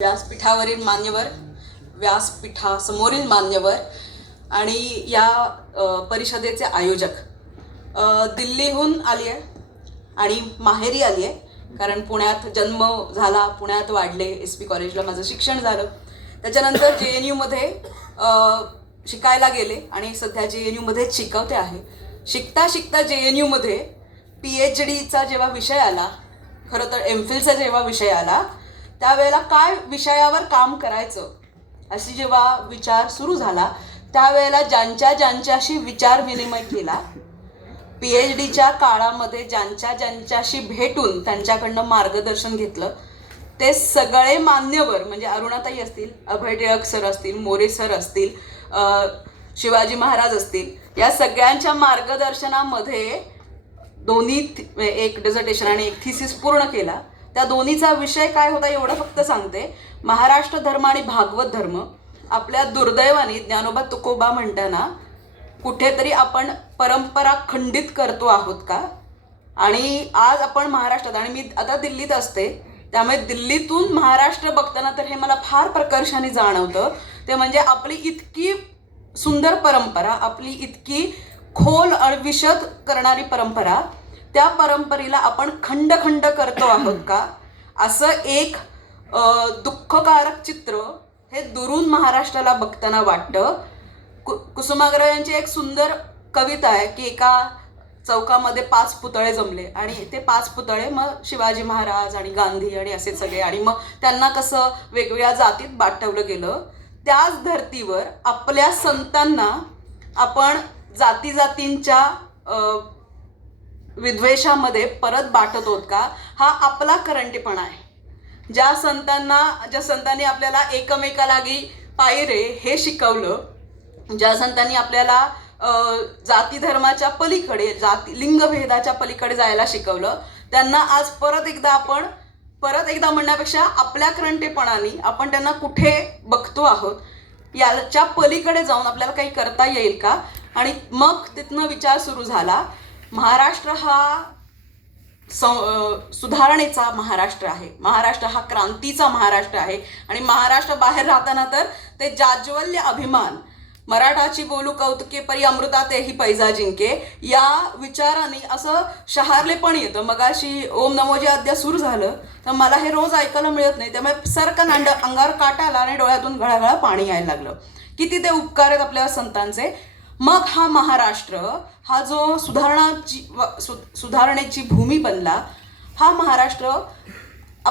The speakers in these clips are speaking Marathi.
व्यासपीठावरील मान्यवर, व्यासपीठासमोरील मान्यवर आणि या परिषदेचे आयोजक, दिल्लीहून आली आहे आणि माहेरी आली आहे कारण पुण्यात जन्म झाला, पुण्यात वाढले, SP कॉलेजला माझं शिक्षण झालं. त्याच्यानंतर JNUमध्ये शिकायला गेले आणि सध्या JNUमध्येच शिकवते आहे. शिकता शिकता JNUमध्ये PhDचा जेव्हा विषय आला, खरं तर MPhilचा जेव्हा विषय आला, त्यावेळेला काय विषयावर काम करायचं अशी जेव्हा विचार सुरू झाला, त्यावेळेला ज्यांच्याशी विचार विनिमय केला, PhDच्या काळामध्ये ज्यांच्याशी भेटून त्यांच्याकडनं मार्गदर्शन घेतलं, ते सगळे मान्यवर म्हणजे अरुणाताई असतील, अभय टिळक सर असतील, मोरे सर असतील, शिवाजी महाराज असतील, या सगळ्यांच्या मार्गदर्शनामध्ये दोन्ही एक डिझर्टेशन आणि एक थिसिस पूर्ण केला. त्या दोन्हीचा विषय काय होता एवढं फक्त सांगते. महाराष्ट्र धर्म आणि भागवत धर्म. आपल्या दुर्दैवाने ज्ञानोबा तुकोबा म्हणताना कुठेतरी आपण परंपरा खंडित करतो आहोत का? आणि आज आपण महाराष्ट्रात, आणि मी आता दिल्लीत असते, त्यामुळे दिल्लीतून महाराष्ट्र बघताना तर हे मला फार प्रकर्षाने जाणवतं. ते म्हणजे आपली इतकी सुंदर परंपरा, आपली इतकी खोल आणि विशद करणारी परंपरा, त्या परंपरेला आपण खंड करतो आहोत का? असं एक दुःखकारक चित्र हे दुरून महाराष्ट्राला बघताना वाटतं. कुसुमाग्रज यांची एक सुंदर कविता आहे की एका चौकामध्ये 5 पुतळे जमले आणि ते 5 पुतळे मग शिवाजी महाराज आणि गांधी आणि असे सगळे, आणि मग त्यांना कसं वेगवेगळ्या जातीत बाटवलं गेलं. त्याच धर्तीवर आपल्या संतांना आपण जातींच्या विद्वेषामध्ये परत बाटत आहोत का? हा आपला करंटेपणा आहे. ज्या संतांनी आपल्याला एकमेकालागी पायी रे हे शिकवलं, ज्या संतांनी आपल्याला जाती धर्माच्या पलीकडे, लिंगभेदाच्या पलीकडे जायला शिकवलं, त्यांना आज परत एकदा म्हणण्यापेक्षा आपल्या करंटेपणाने आपण त्यांना कुठे बघतो आहोत, याच्या पलीकडे जाऊन आपल्याला काही करता येईल का? आणि मग तिथनं विचार सुरू झाला. महाराष्ट्र हा सुधारणेचा महाराष्ट्र आहे, महाराष्ट्र हा क्रांतीचा महाराष्ट्र आहे, आणि महाराष्ट्र बाहेर राहताना तर ते जाज्वल्य अभिमान, मराठाची बोलू कौतुके परी अमृतातेही पैजा जिंके, या विचाराने असं शहारले पण येतं. मगाशी ओम नमोजी अद्या सुरू झालं तर मला हे रोज ऐकायला मिळत नाही, त्यामुळे सरकन अंगावर काटा आला आणि डोळ्यातून घळाघळा पाणी यायला लागलं. किती ते उपकार आहेत आपल्या संतांचे. मग हा महाराष्ट्र, हा जो सुधारणेची भूमी बनला, हा महाराष्ट्र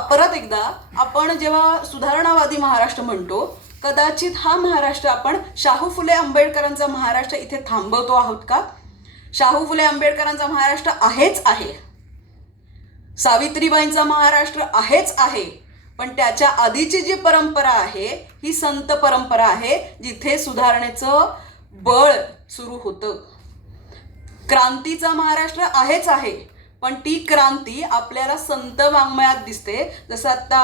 परत एकदा आपण जेव्हा सुधारणावादी महाराष्ट्र म्हणतो, कदाचित हा महाराष्ट्र आपण शाहू फुले आंबेडकरांचा महाराष्ट्र इथे थांबवतो आहोत का? शाहू फुले आंबेडकरांचा महाराष्ट्र आहेच आहे, सावित्रीबाईंचा महाराष्ट्र आहेच आहे, पण त्याच्या आधीची जी परंपरा आहे ही संत परंपरा आहे, जिथे सुधारणेचं बळ सुरू होतं. क्रांतीचा महाराष्ट्र आहेच आहे, पण ती क्रांती आपल्याला संत वाङ्मयात दिसते. जसं आता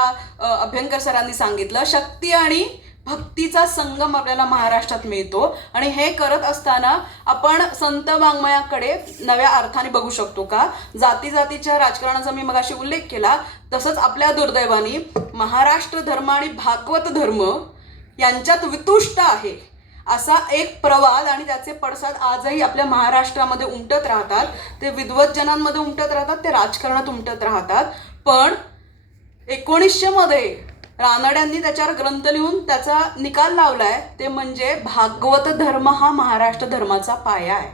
अभ्यंकर सरांनी सांगितलं, शक्ती आणि भक्तीचा संगम आपल्याला महाराष्ट्रात मिळतो, आणि हे करत असताना आपण संत वाङ्मयाकडे नव्या अर्थाने बघू शकतो का? जातीच्या राजकारणाचा मी मगाशी उल्लेख केला, तसंच आपल्या दुर्दैवाने महाराष्ट्र धर्म आणि भागवत धर्म यांच्यात वितुष्ट आहे असा एक प्रवाद, आणि त्याचे पडसाद आजही आपल्या महाराष्ट्रामध्ये उमटत राहतात. ते विद्वज्जनांमध्ये उमटत राहतात, ते राजकारणात उमटत राहतात. पण 1900 मध्ये रानड्यांनी त्याच्यावर ग्रंथ लिहून त्याचा निकाल लावलाय, ते म्हणजे भागवत धर्म हा महाराष्ट्र धर्माचा पाया आहे.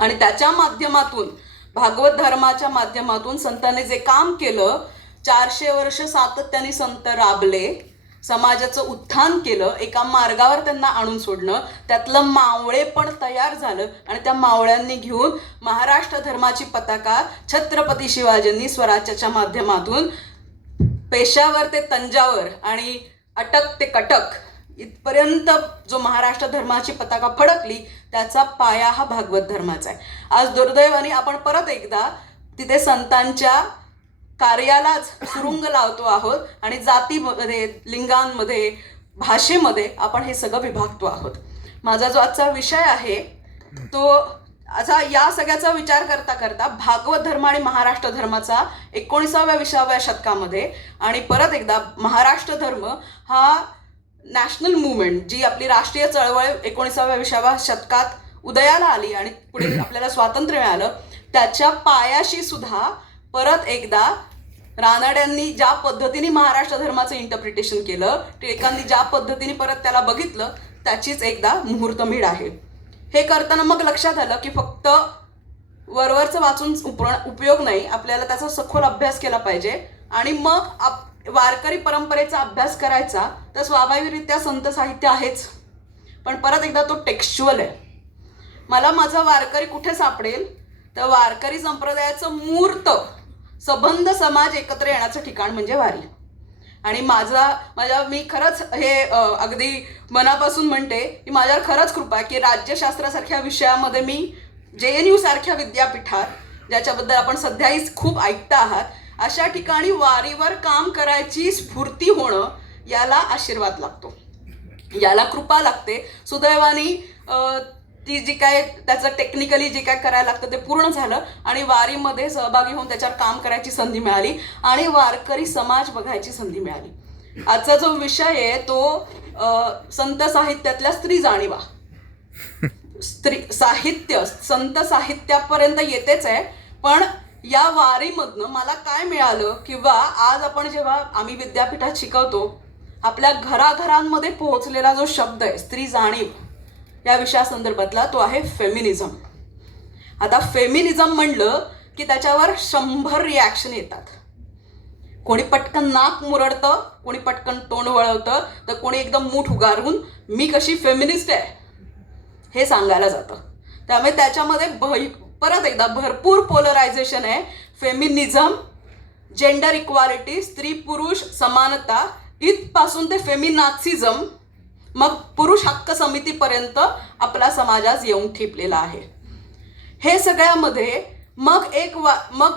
आणि त्याच्या माध्यमातून, भागवत धर्माच्या माध्यमातून संतांनी जे काम केलं, 400 वर्ष सातत्याने संत राबले, समाजाचं उत्थान केलं, एका मार्गावर त्यांना आणून सोडणं, त्यातलं मावळे पण तयार झालं, आणि त्या मावळ्यांनी घेऊन महाराष्ट्र धर्माची पताका छत्रपती शिवाजींनी स्वराज्याच्या माध्यमातून पेशावर ते तंजावर आणि अटक ते कटक इथपर्यंत जो महाराष्ट्र धर्माची पताका फडकली, त्याचा पाया हा भागवत धर्माचा आहे. आज दुर्दैवाने आपण परत एकदा तिथे संतांच्या कार्यालाच सुरुंग लावतो आहोत, आणि जातीमध्ये, लिंगांमध्ये, भाषेमध्ये आपण हे सगळं विभागतो आहोत. माझा जो आजचा विषय आहे तो आता या सगळ्याचा विचार करता करता भागवत धर्म आणि महाराष्ट्र धर्माचा 19व्या-20व्या शतकामध्ये आणि परत एकदा महाराष्ट्र धर्म हा नॅशनल मुवमेंट, जी आपली राष्ट्रीय चळवळ 19व्या-20व्या शतकात उदयाला आली आणि पुढे आपल्याला स्वातंत्र्य मिळालं, त्याच्या पायाशी सुद्धा परत एकदा रानड्यांनी ज्या पद्धतीने महाराष्ट्र धर्माचं इंटरप्रिटेशन केलं, टिळकांनी ज्या पद्धतीने परत त्याला बघितलं, त्याचीच एकदा मुहूर्तमेढ आहे. हे करताना मग लक्षात आलं की फक्त वरवरचं वाचून उपयोग नाही, आपल्याला त्याचा सखोल अभ्यास केला पाहिजे. आणि मग वारकरी परंपरेचा अभ्यास करायचा तर स्वाभाविकरित्या संत साहित्य आहेच, पण परत एकदा तो टेक्स्च्युअल आहे. मला माझा वारकरी कुठे सापडेल तर वारकरी संप्रदायाचं मूर्त सबंध समाज एकत्र येण्याचं ठिकाण म्हणजे वारी. आणि मी खरंच हे अगदी मनापासून म्हणते की माझ्यावर खरंच कृपा आहे की राज्यशास्त्रासारख्या विषयामध्ये मी JNU सारख्या विद्यापीठात, ज्याच्याबद्दल आपण सध्याही खूप ऐकता आहात, अशा ठिकाणी वारीवर काम करायची स्फूर्ती होणं, याला आशीर्वाद लागतो, याला कृपा लागते. सुदैवाने ती जी काय त्याचं टेक्निकली जे काय करायला लागतं ते पूर्ण झालं आणि वारीमध्ये सहभागी होऊन त्याच्यावर काम करायची संधी मिळाली आणि वारकरी समाज बघायची संधी मिळाली. आजचा जो विषय आहे तो संत साहित्यातल्या स्त्री जाणीवा. स्त्री साहित्य संत साहित्यापर्यंत येतेच आहे, पण या वारीमधनं मला काय मिळालं, किंवा आज आपण जेव्हा आम्ही विद्यापीठात शिकवतो, आपल्या घराघरांमध्ये पोहोचलेला जो शब्द आहे स्त्री जाणीव या विषयासंदर्भातला, तो आहे फेमिनिझम. आता फेमिनिझम म्हणलं की त्याच्यावर 100 रिॲक्शन येतात. कोणी पटकन नाक मुरडतं, कोणी पटकन तोंड वळवतं, तर कोणी एकदम मूठ उगारून मी कशी फेमिनिस्ट आहे हे सांगायला जातं. त्यामुळे त्याच्यामध्ये परत एकदा भरपूर पोलरायझेशन आहे. फेमिनिझम, जेंडर इक्वालिटी, स्त्री पुरुष समानता, इथपासून ते फेमिनाझिझम, मग पुरुष हक्क समितीपर्यंत आपला समाज आज येऊन ठेपलेला आहे. हे सगळ्यामध्ये मग मग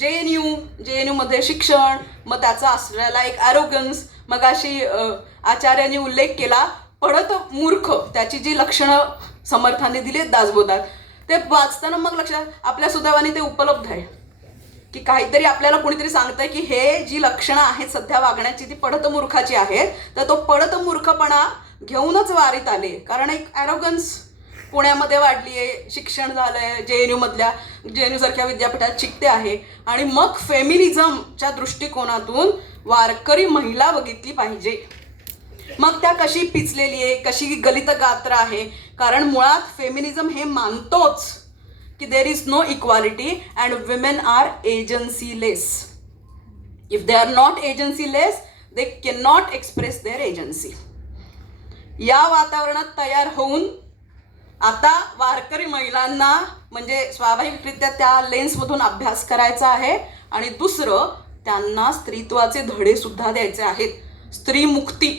JNU मध्ये शिक्षण, मग त्याचा असलेला एक ॲरोगन्स, मग अशी आचार्यांनी उल्लेख केला पडत मूर्ख, त्याची जी लक्षणं समर्थाने दिली दासबोधात, ते वाचताना मग लक्षात आपल्या सुदैवाने ते उपलब्ध आहे की काहीतरी आपल्याला कोणीतरी सांगतंय की हे जी लक्षणं आहेत सध्या वागण्याची ती पडत मूर्खाची आहेत, तर तो पडत मूर्खपणा घेऊनच वारीत आले. कारण एक ॲरोगन्स पुण्यामध्ये वाढली आहे, शिक्षण झालं आहे, JNU सारख्या विद्यापीठात शिकते आहे, आणि मग फेमिनिझमच्या दृष्टिकोनातून वारकरी महिला बघितली पाहिजे. मग त्या कशी पिचलेली आहे, कशी गलित गात्र आहे, कारण मुळात फेमिनिझम हे मानतोच की there is no equality and women are agencyless. If they are not agencyless they can not express their agency. या वातावरणात तयार होऊन आता वारकरी महिलांना म्हणजे स्वाभाविकरित्या त्या लेन्समधून अभ्यास करायचा आहे, आणि दुसरं त्यांना स्त्रीत्वाचे धडे सुद्धा द्यायचे आहेत. स्त्री मुक्ती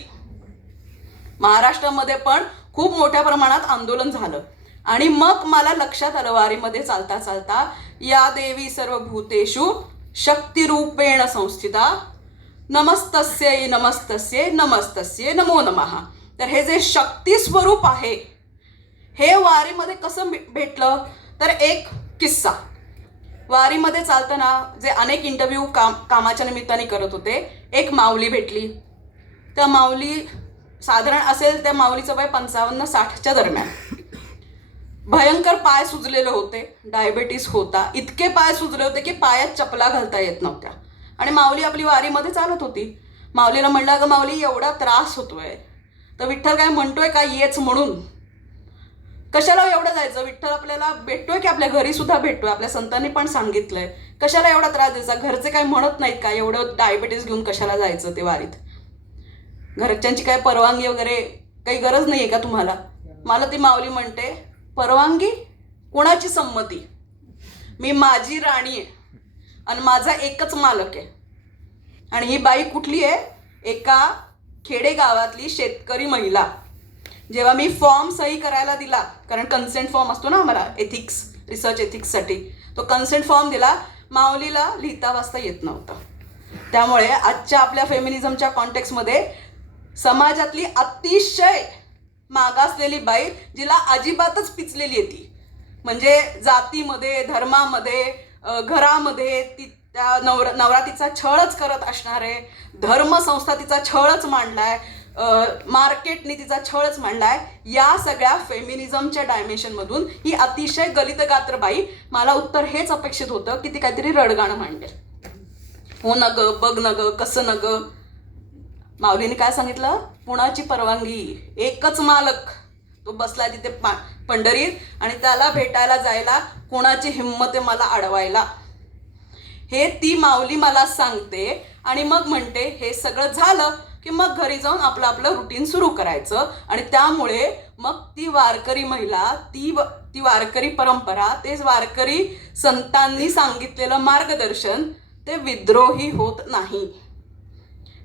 महाराष्ट्रामध्ये पण खूप मोठ्या प्रमाणात आंदोलन झालं. आणि मग मला लक्षात आलं वारीमध्ये चालता चालता, या देवी सर्वभूतेषु शक्तिरूपेण संस्थिता, नमस्तस्यै नमस्तस्यै नमस्तस्यै नमो नमः. तर हे जे शक्ती स्वरूप आहे हे वारीमध्ये कसं भेटलं, तर एक किस्सा. वारीमध्ये चालताना जे अनेक इंटरव्ह्यू कामाच्या निमित्ताने करत होते, एक माऊली भेटली. त्या माऊली साधारण असेल, त्या माऊलीचं वय 55-60च्या दरम्यान. भयंकर पाय सुजलेले होते, डायबेटीस होता, इतके पाय सुजले होते की पायात चपला घालता येत नव्हत्या. आणि माऊली आपली वारीमध्ये चालत होती. माऊलीला म्हणलं, अगं माऊली एवढा त्रास होतोय तर विठ्ठल काय म्हणतोय का येच म्हणून, कशाला एवढं जायचं, विठ्ठल आपल्याला भेटतोय की आपल्या घरी सुद्धा भेटतोय, आपल्या संतांनी पण सांगितलंय, कशाला एवढा त्रास द्यायचा, घरचे काही म्हणत नाहीत का, एवढं डायबेटीस घेऊन कशाला जायचं ते वारीत, घरच्यांची काय परवानगी वगैरे काही गरज नाही आहे का तुम्हाला. मला ती माऊली म्हणते, परवानगी कोणाची संमती, मी माझी राणी आहे आणि माझा एकच मालक आहे. आणि ही बाई कुठली आहे, एका खेडेगावातली शेतकरी महिला. जेव्हा मी फॉर्म सही करायला दिला, कारण कन्सेंट फॉर्म असतो ना आम्हाला एथिक्स, रिसर्च एथिक्ससाठी, तो कन्सेंट फॉर्म दिला, माऊलीला लिहिता वाचता येत नव्हतं. त्यामुळे आजच्या आपल्या फेमिनिझमच्या कॉन्टेक्स्टमध्ये समाजातली अतिशय मागासलेली बाई, जिला अजिबातच पिचलेली येते, म्हणजे जातीमध्ये, धर्मामध्ये, घरामध्ये ती त्या नवरात्रीचा छळच करत असणारे, धर्मसंस्था तिचा छळच मांडलाय, मार्केटने तिचा छळच मांडलाय. या सगळ्या फेमिनिझमच्या डायमेन्शनमधून ही अतिशय गलित गात्र बाई, मला उत्तर हेच अपेक्षित होतं की ती काहीतरी रडगाणं मांडेल. हो न ग, बघ न ग, कसं न ग. माऊलीने काय सांगितलं? कुणाची परवानगी, एकच मालक, तो बसला तिथे पंढरीत आणि त्याला भेटायला जायला कोणाची हिंमत आहे मला अडवायला. हे ती माऊली मला सांगते आणि मग म्हणते हे सगळं झालं की मग घरी जाऊन आपलं आपलं रुटीन सुरू करायचं. आणि त्यामुळे मग ती वारकरी महिला, ती वारकरी परंपरा, ते वारकरी संतांनी सांगितलेलं मार्गदर्शन ते विद्रोही होत नाही.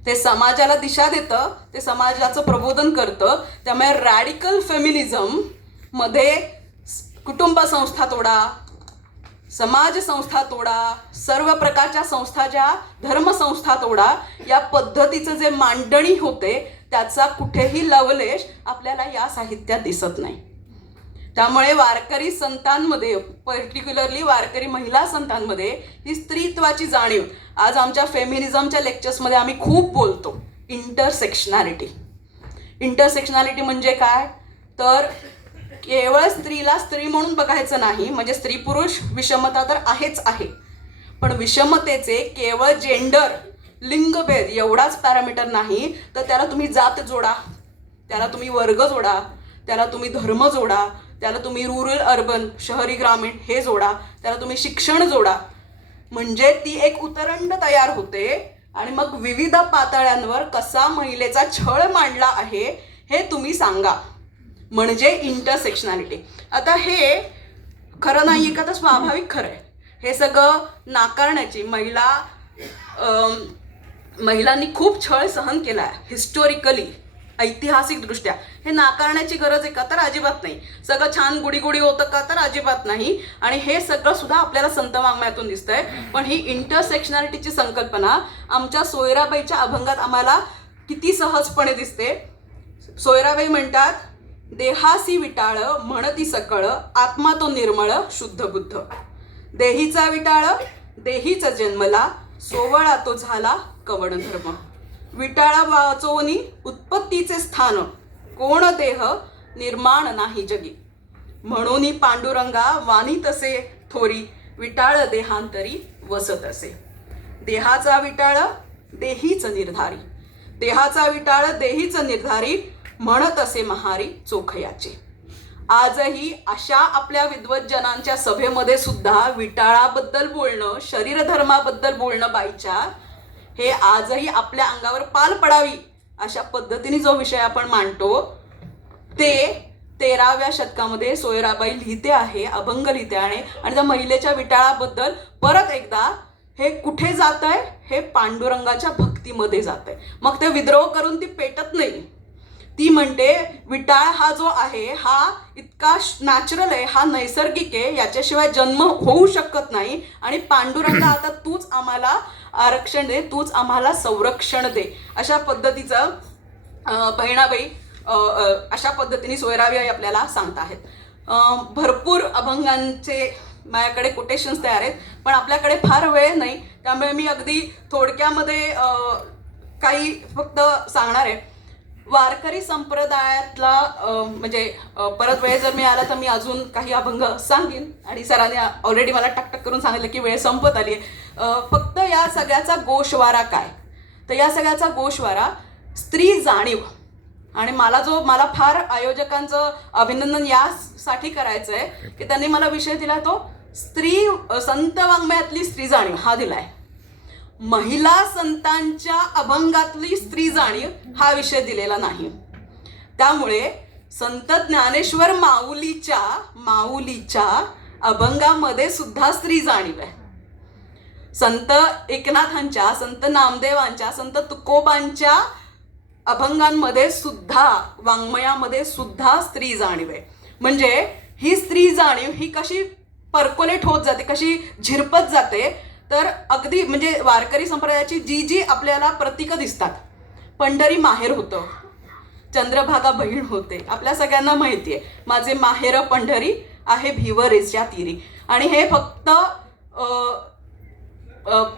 ते समाजाला दिशा देतं, ते समाजाचं प्रबोधन करतं. त्यामुळे रॅडिकल फेमिनिझम मध्ये कुटुंब संस्था तोडा, समाज संस्था तोडा, सर्व प्रकारच्या संस्था, ज्या धर्मसंस्था तोडा, या पद्धतीचं जे मांडणी होते त्याचा कुठेही लवलेश आपल्याला या साहित्यात दिसत नाही. त्यामुळे वारकरी संतांमध्ये, पर्टिक्युलरली वारकरी महिला संतांमध्ये ही स्त्रीत्वाची जाणीव, आज आमच्या फेमिनिझमच्या लेक्चर्समध्ये आम्ही खूप बोलतो इंटरसेक्शनॅलिटी. इंटरसेक्शनॅलिटी म्हणजे काय? तर केवळ स्त्रीला स्त्री म्हणून बघायचं नाही, म्हणजे स्त्री पुरुष विषमता तर आहेच आहे, पण विषमतेचे केवळ जेंडर, लिंगभेद एवढाच पॅरामीटर नाही, तर त्याला तुम्ही जात जोडा, त्याला तुम्ही वर्ग जोडा, त्याला तुम्ही धर्म जोडा, त्याला तुम्ही रुरल अर्बन, शहरी ग्रामीण हे जोडा, त्याला तुम्ही शिक्षण जोडा. म्हणजे ती एक उतरंड तयार होते आणि मग विविध पातळ्यांवर कसा महिलेचा छळ मांडला आहे हे तुम्ही सांगा, म्हणजे इंटरसेक्शनॅलिटी. आता हे खरं नाही का? तर स्वाभाविक खरं आहे. हे सगळं नाकारण्याची, महिलांनी खूप छळ सहन केला आहे हिस्टोरिकली, ऐतिहासिकदृष्ट्या. हे नाकारण्याची गरज आहे का? तर अजिबात नाही. सगळं छान गुडी गुडी होतं का? तर अजिबात नाही. आणि हे सगळं सुद्धा आपल्याला संत वाङ्मयातून दिसतंय. पण ही इंटरसेक्शनॅलिटीची संकल्पना आमच्या सोयराबाईच्या अभंगात आम्हाला किती सहजपणे दिसते. सोयराबाई म्हणतात, देहासी विटाळ म्हणती सकळ, आत्मा तो निर्मळ शुद्ध बुद्ध. देहीचा विटाळ देहीच जन्मला, सोवळा तो झाला कवण धर्म. विटाळा वाचवणी उत्पत्तीचे स्थान, कोण देह निर्माण नाही जगी. म्हणून पांडुरंगा वाणी तसे थोरी, विटाळ देहांतरी वसत असे. देहाचा विटाळ देहीच निर्धारी, देहाचा विटाळ देहीच निर्धारी, म्हणत असे महारी चोखयाचे. आजही अशा आपल्या विद्वज्जनांच्या सभेमध्ये सुद्धा विटाळाबद्दल बोलणं, शरीर धर्माबद्दल बोलणं बाईच्या, हे आजही आपल्या अंगावर पाल पडावी अशा पद्धतीने जो विषय आपण मांडतो, ते 13व्या शतकामध्ये सोयराबाई लिहिते आहे, अभंग लिहिते आहे. आणि त्या महिलेच्या विटाळाबद्दल परत एकदा हे कुठे जात आहे? हे पांडुरंगाच्या भक्तीमध्ये जात आहे. मग ते विद्रोह करून ती पेटत नाही. ती म्हणते विटाळ हा जो आहे हा इतका नॅचरल आहे, हा नैसर्गिक आहे, याच्याशिवाय जन्म होऊ शकत नाही. आणि पांडुरंगा आता तूच आम्हाला आरक्षण दे, तूच आम्हाला संरक्षण दे. अशा पद्धतीचं बहिणाबाई अशा पद्धतीने सोयराबाई आपल्याला सांगत आहेत. भरपूर अभंगांचे माझ्याकडे कोटेशन्स तयार आहेत, पण आपल्याकडे फार वेळ नाही, त्यामुळे मी अगदी थोडक्यामध्ये काही फक्त सांगणार आहे. वारकरी संप्रदायातला म्हणजे परत वेळ जर मिळाला तर मी अजून काही अभंग सांगेन. आणि सरांनी ऑलरेडी मला टकटक करून सांगितलं की वेळ संपत आली आहे. फक्त या सगळ्याचा गोषवारा काय? तर या सगळ्याचा गोषवारा स्त्री जाणीव. आणि मला फार आयोजकांचं अभिनंदन यासाठी करायचं आहे की त्यांनी मला विषय दिला, तो संत वाङ्मयातली स्त्री जाणीव हा दिलाय. महिला संतांच्या अभंगातली स्त्री जाणीव हा विषय दिलेला नाही. त्यामुळे संत ज्ञानेश्वर माऊलीच्या अभंगामध्ये सुद्धा स्त्री जाणीव आहे. संत एकनाथांच्या, संत नामदेवांच्या, संत तुकोबांच्या अभंगांमध्ये सुद्धा, वाङ्मयामध्ये सुद्धा स्त्री जाणीव आहे. म्हणजे ही स्त्री जाणीव ही कशी पर्कोलेट होत जाते, कशी झिरपत जाते. तर अगदी म्हणजे वारकरी संप्रदायाची जी आपल्याला प्रतीकं दिसतात, पंढरी माहेर होतं, चंद्रभागा बहीण होते, आपल्या सगळ्यांना माहिती आहे. माझे माहेर पंढरी आहे भिवरेच्या तीरी. आणि हे फक्त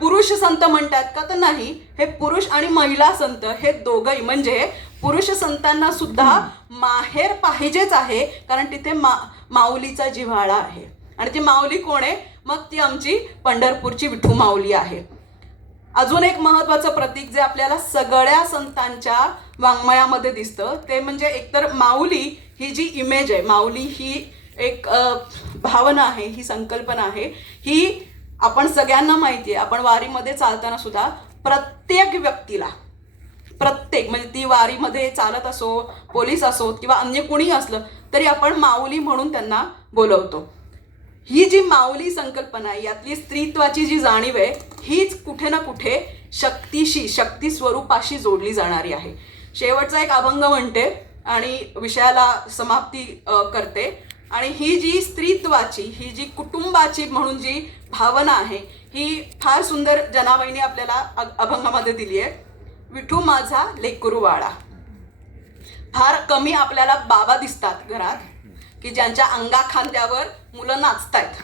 पुरुष संत म्हणतात का, तर नाही, हे पुरुष आणि महिला संत हे दोघंही, म्हणजे पुरुष संतांना सुद्धा माहेर पाहिजेच आहे, कारण तिथे माऊलीचा जिव्हाळा आहे. आणि ती माऊली कोण आहे, मग ती आमची पंढरपूरची विठू माऊली आहे. अजून एक महत्त्वाचं प्रतीक जे आपल्याला सगळ्या संतांच्या वाङ्मयामध्ये दिसतं ते म्हणजे एकतर माऊली ही जी इमेज आहे, माऊली ही एक भावना आहे, ही संकल्पना आहे, ही आपण सगळ्यांना माहिती आहे. आपण वारीमध्ये चालताना सुद्धा प्रत्येक व्यक्तीला, प्रत्येक म्हणजे ती वारीमध्ये चालत असो, पोलीस असोत किंवा अन्य कुणी असलं तरी आपण माऊली म्हणून त्यांना बोलवतो. ही जी माऊली संकल्पना आहे, यातली स्त्रीत्वाची जी जाणीव आहे, हीच कुठे ना कुठे शक्तीशी, शक्ती स्वरूपाशी जोडली जाणारी आहे. शेवटचा एक अभंग म्हणते आणि विषयाला समाप्ती करते. आणि ही जी स्त्रीत्वाची, ही जी कुटुंबाची म्हणून जी भावना आहे, ही फार सुंदर जनाबाईंनी आपल्याला अभंगामध्ये दिली आहे. विठू माझा लेकरूवाळा. फार कमी आपल्याला बाबा दिसतात घरात की ज्यांच्या अंगा खांद्यावर मुलं नाचतायत.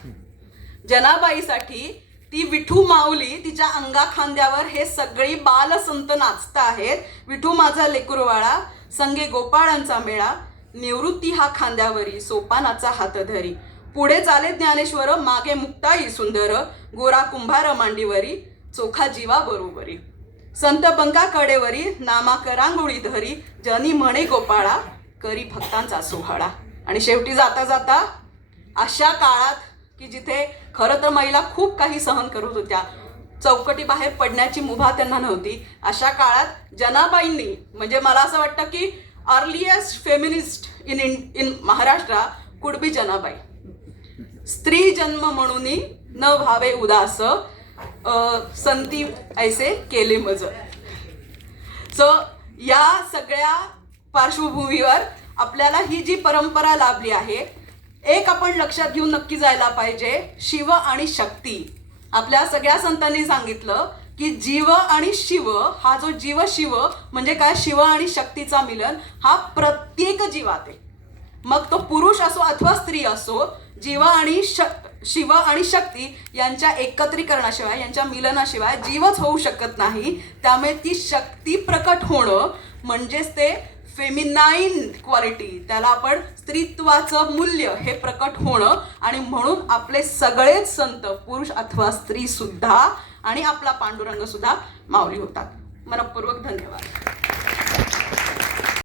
जनाबाईसाठी ती विठू माऊली, तिच्या अंगा खांद्यावर हे सगळी बालसंत नाचत आहेत. विठू माझा लेकरूवाळा, संगे गोपाळांचा मेळा, निवृत्ती हा खांद्यावरी, सोपानाचा हात धरी, पुढे चाले ज्ञानेश्वर, मागे मुक्ताई सुंदर, गोरा कुंभार मांडीवरी, चोखा जीवा बरोबरी, संत पंका कडेवरी, नामाक रांगोळी धरी, जनी म्हणे गोपाळा, करी भक्तांचा सोहळा. आणि शेवटी जाता जाता अशा काळात की जिथे खरं तर महिला खूप काही सहन करत होत्या, चौकटी बाहेर पडण्याची मुभा त्यांना नव्हती, अशा काळात जनाबाईंनी, म्हणजे मला असं वाटतं की earliest feminist in Maharashtra could be Janabai. स्त्री जन्म म्हणून न व्हावे उदास, संती ऐसे केले मज. सो या सगळ्या पार्श्वभूमीवर आपल्याला ही जी परंपरा लाभली आहे, एक आपण लक्षात घेऊन नक्की जायला पाहिजे, शिव आणि शक्ती. आपल्या सगळ्या संतांनी सांगितलं की जीव आणि शिव, हा जो जीव शिव म्हणजे काय, शिव आणि शक्तीचा मिलन हा प्रत्येक जीवात आहे. मग तो पुरुष असो अथवा स्त्री असो, जीव आणि शिव आणि शक्ती यांच्या एकत्रीकरणाशिवाय, यांच्या मिलनाशिवाय जीवच होऊ शकत नाही. त्यामुळे ती शक्ती प्रकट होणं म्हणजेच ते फेमिनाईन क्वालिटी, त्याला आपण स्त्रीत्वाचं मूल्य हे प्रकट होणं. आणि म्हणून आपले सगळेच संत, पुरुष अथवा स्त्री सुद्धा, आणि आपला पांडुरंग सुद्धा माऊली होतात. मनःपूर्वक धन्यवाद.